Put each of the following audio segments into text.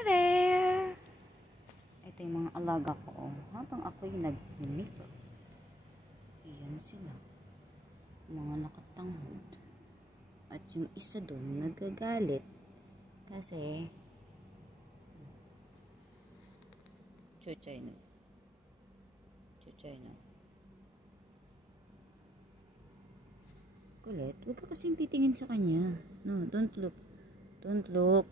Hi there! Ito yung mga alaga ko. Habang ako'y nag-makeup. Iyan sila. Mga nakatanghod. At yung isa doon nagagalit. Kasi chuchay na. Kulit, huwag ka kasing titingin sa kanya. No, don't look. Don't look.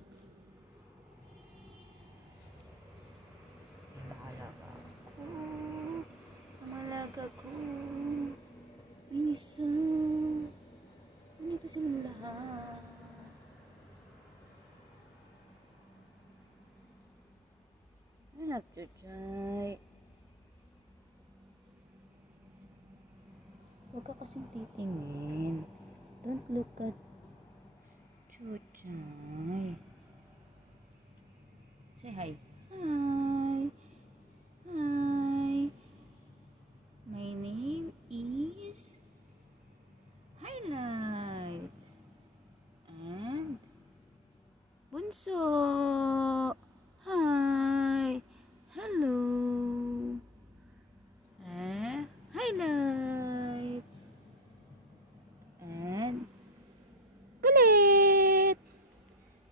Malaga ko. Inisa. Nandito silang lahat. Anak, chuchay. Huwag ka kasing titingin. Don't look at chuchay. Say hi. Hi. Hi. My name is Highlights. And Bunso. Hi. Hello. Highlights. And Kulit.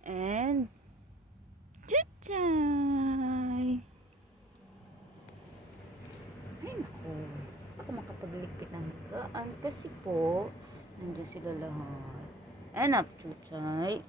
And Chuchay. Ay naku, baka makapagligpit ng higaan kasi po nandun sila lahat. Enough, Chuchay.